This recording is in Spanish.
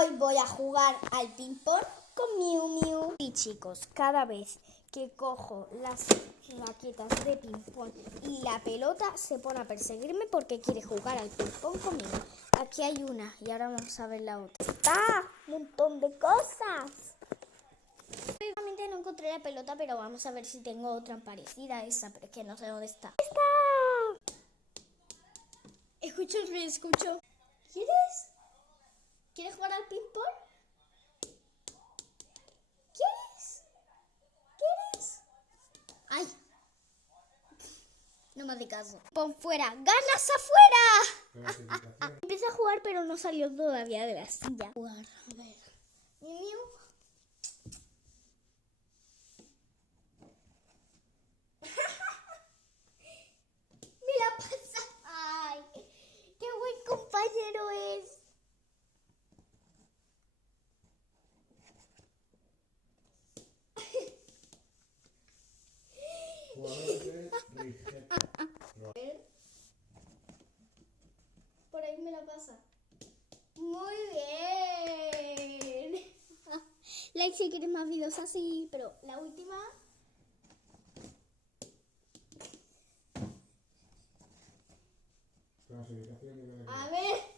Hoy voy a jugar al ping-pong con Miu Miu. Y chicos, cada vez que cojo las raquetas de ping-pong y la pelota, se pone a perseguirme porque quiere jugar al ping-pong conmigo. Aquí hay una y ahora vamos a ver la otra. ¡Está! ¡Un montón de cosas! Realmente no encontré la pelota, pero vamos a ver si tengo otra parecida a esa, pero es que no sé dónde está. ¡Está! Escucho el ruido, escucho. ¿Quieres jugar al ping-pong? ¿Quieres? ¡Ay! No me hace caso. ¡Pon fuera! ¡Ganas afuera! Empecé a jugar, pero no salió todavía de la silla. Jugar, a ver. Miu. Me la pasa. ¡Ay! ¡Qué buen compañero es! Por ahí me la pasa. Muy bien. Like si quieres más videos así, pero la última. A ver.